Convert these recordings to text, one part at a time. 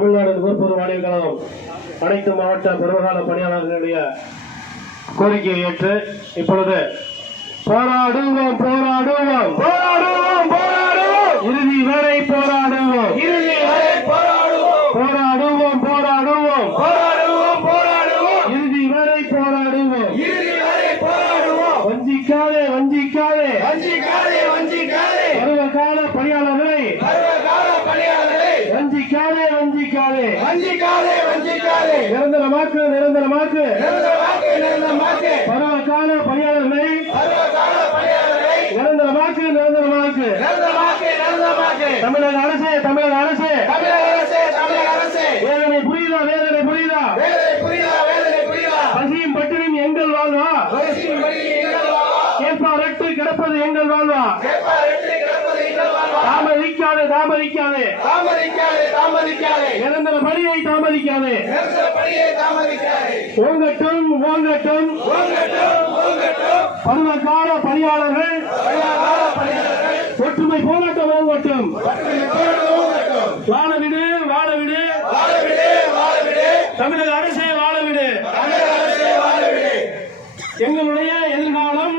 தமிழ்நாடு நுகர்பொருள் வாணிப கழகம் அனைத்து மாவட்ட பருவகால பணியாளர்களுடைய கோரிக்கையை ஏற்று இப்பொழுது போராடுவோம் போராடுவோம் போராடுவோம் இறுதி வரை போராடுவோம் இறுதி வரை போராடுவோம் போராடுவோம் போராடுவோம் போராடுவோம் போராடுவோம் இறுதி வரை போராடுவோம் இறுதி வரை போராடுவோம் வஞ்சிக்காதே வஞ்சிக்காதே வஞ்சிக்காதே வஞ்சிக்காதே பருவகால பணியாளர்களை பருவகால பணியாளர்களே வஞ்சிக்காதே வஞ்சிக்காதே வஞ்சிக்காதே வஞ்சிக்காதே நிரந்தரமாக்கு நிரந்தரமாக்கு. நிரந்தரமாக்கு நிரந்தரமாக்கு. பருவகால பணியாளர்களை நிரந்தரமாக்கு நிரந்தரமாக்கு. தமிழக அரசு தமிழக அரசு. வேதனை புரியுதா வேதனை புரியுதா? பசியும் பட்டினியும் எங்கள் வாழ்வா? வாழ்வா? கேட்பாரட்டு கிடப்பது எங்கள் வாழ்வா கேட்பார் எட்டு கிடப்பது எங்கள் வாழ்வா தாமதிக்காதே தாமதிக்காதே தாமதிக்காதே. நிரந்தர பணியை தாமதிக்காதே. நிரந்தர பணியை தாமதிக்காதே. ஓங்கட்டும் ஓங்கட்டும். ஓங்கட்டும் ஓங்கட்டும். பருவகால பணியாளர்கள். ஒற்றுமை போராட்டம் ஓங்கட்டும். எப்பொழுது ஓங்கட்டும். வாழ விடு வாழ விடு. வாழவிடு வாழவிடு தமிழக அரசே வாழ விடு தமிழக அரசே வாழவிடு எங்களுடைய எதிர்காலம்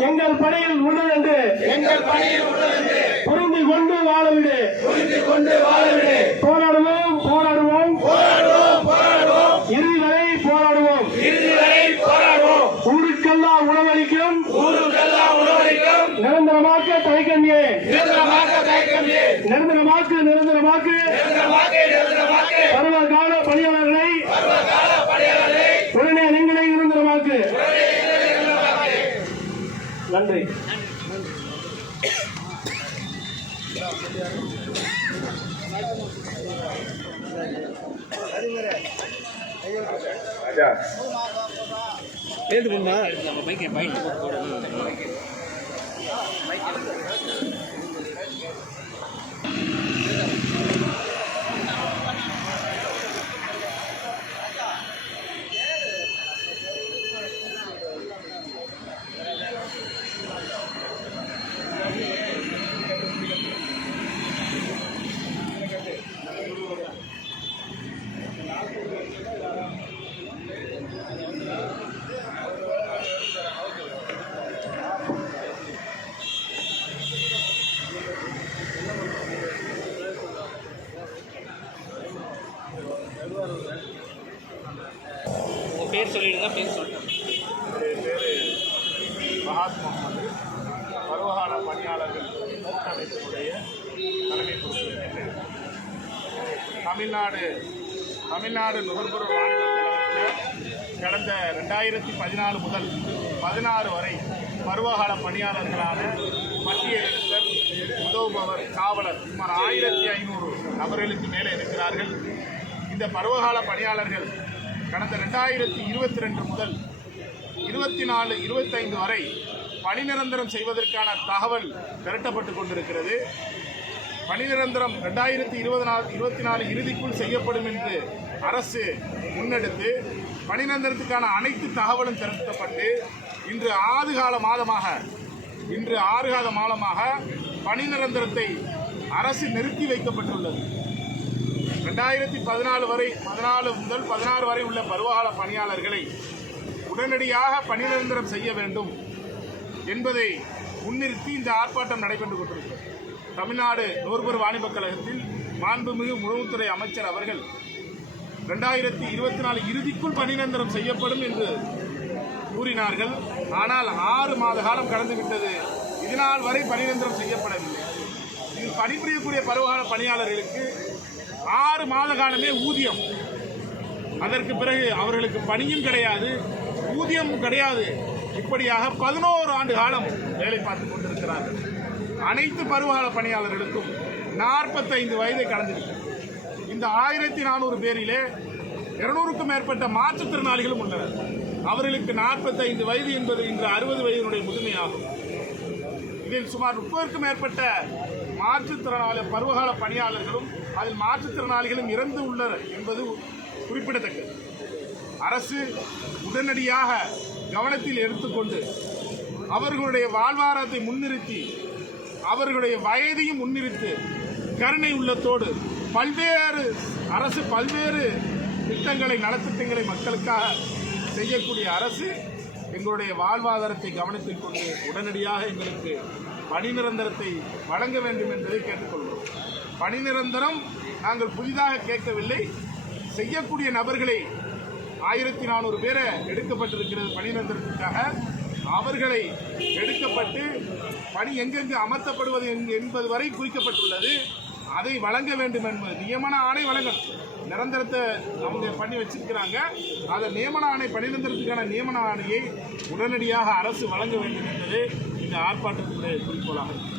எங்கள் பணியில் உள்ளதென்று எங்கள் பணியில் உள்ளது. புரிந்து கொண்டு வாழ விடு புரிந்து கொண்டு வாழவிடு. போராடுவோம் போராடுவோம். போராடுவோம் போராடுவோம். இறுதி வரை போராடுவோம். இறுதி வரை போராடுவோம். ஊருக்கெல்லாம் உணவளிக்கும். ஊருக்கெல்லாம் உணவளிக்கும். நிரந்தரமாக்க தயக்கமியே நிரந்தரமாக தயக்கம். ஏன் நிரந்தரமாக்கு. நிரந்தரமாக்கு நிரந்தரமாக நிரந்தரமாக பருவகால பணியாளர்களை. பருவகால பணியாளர்களை. உடனே நீங்களே நிரந்தரமாக்கு. நன்றி. உங்கள் பேர் சொல்லிடுங்க பேர் சொல்லிட்டேன் பேர் மகாத்மா முகமது. பருவகால பணியாளர்கள் கூட்டமைப்பினுடைய தலைமை பொறுப்பு தமிழ்நாடு தமிழ்நாடு நுகர்பொருள் வாணிப கடந்த ரெண்டாயிரத்தி பதினாலு முதல் பதினாறு வரை பருவகால பணியாளர்களான மத்திய எழுத்தர் உதவுபவர் காவலர் சுமார் ஆயிரத்தி ஐநூறு நபர்களுக்கு மேலே இருக்கிறார்கள். இந்த பருவகால பணியாளர்கள் கடந்த ரெண்டாயிரத்தி இருபத்தி ரெண்டு முதல் இருபத்தி நாலு இருபத்தைந்து வரை பணி நிரந்தரம் செய்வதற்கான தகவல் திரட்டப்பட்டு கொண்டிருக்கிறது. பணிநிரந்தரம் ரெண்டாயிரத்தி இருபது நாலு இருபத்தி நாலு இறுதிக்குள் செய்யப்படும் என்று அரசு முன்னெடுத்து பணிநிரந்தரத்துக்கான அனைத்து தகவலும் திரட்டப்பட்டு இன்று ஆறு கால மாதமாக இன்று ஆறு கால மாதமாக பணி நிரந்தரத்தை அரசு நிறுத்தி வைக்கப்பட்டுள்ளது. ரெண்டாயிரத்தி பதினாலு வரை பதினாலு முதல் பதினாறு வரை உள்ள பருவகால பணியாளர்களை உடனடியாக பணி நிரந்தரம் செய்ய வேண்டும் என்பதை முன்னிறுத்தி இந்த ஆர்ப்பாட்டம் நடைபெற்று கொண்டிருக்கிறது. தமிழ்நாடு நுகர்பொருள் வாணிபக் கழகத்தில் மாண்புமிகு உணவுத்துறை அமைச்சர் அவர்கள் ரெண்டாயிரத்தி இருபத்தி நாலு இறுதிக்குள் பணி செய்யப்படும் என்று கூறினார்கள். ஆனால் ஆறு மாத காலம் கடந்துவிட்டது இதனால் வரை பணி செய்யப்படவில்லை. இதில் பணிபுரியக்கூடிய பருவகால பணியாளர்களுக்கு ஆறு மாத காலமே ஊதியம். அதற்கு பிறகு அவர்களுக்கு பணியும் கிடையாது ஊதியமும் கிடையாது. இப்படியாக பதினோரு ஆண்டு காலம் வேலை பார்த்து கொண்டிருக்கிறார்கள். அனைத்து பருவகால பணியாளர்களுக்கும் நாற்பத்தைந்து வயதை கடந்திருக்கிறது இந்த ஆயிரத்தி நானூறு பேரிலே இருநூறுக்கும் மேற்பட்ட மாற்றுத்திறனாளிகளும் உள்ளனர். அவர்களுக்கு நாற்பத்தைந்து வயது என்பது இன்று அறுபது வயதினுடைய முதுமையாகும். இதில் சுமார் முப்பதுக்கும் மேற்பட்ட மாற்றுத்திறனாளி பருவகால பணியாளர்களும் அதில் மாற்றுத்திறனாளிகளும் இறந்து உள்ளனர் என்பது குறிப்பிடத்தக்கது. அரசு உடனடியாக கவனத்தில் எடுத்துக்கொண்டு அவர்களுடைய வாழ்வாரத்தை முன்னிறுத்தி அவர்களுடைய வயதையும் முன்னிறுத்து கருணை உள்ளத்தோடு பல்வேறு அரசு பல்வேறு திட்டங்களை நலத்திட்டங்களை மக்களுக்காக செய்யக்கூடிய அரசு எங்களுடைய வாழ்வாதாரத்தை கவனத்தில் கொண்டு உடனடியாக எங்களுக்கு பணி நிரந்தரத்தை வழங்க வேண்டும் என்பதை கேட்டுக்கொள்கிறோம். பணி நிரந்தரம் நாங்கள் புதிதாக கேட்கவில்லை. செய்யக்கூடிய நபர்களை ஆயிரத்தி நானூறு பேரை எடுக்கப்பட்டிருக்கிறது பணி நிரந்தரத்துக்காக அவர்களை எடுக்கப்பட்டு பணி எங்கெங்கு அமர்த்தப்படுவது என்பது வரை குறிக்கப்பட்டுள்ளது. அதை வழங்க வேண்டும் என்பது நியமன ஆணை வழங்கணும். நிரந்தரத்தை அவங்க பண்ணி வச்சிருக்கிறாங்க. அதை நியமன ஆணை பணிநிரந்தரத்துக்கான நியமன ஆணையை உடனடியாக அரசு வழங்க வேண்டும் என்பது இந்த ஆர்ப்பாட்டத்தினுடைய குறிக்கோளாக இருக்கு.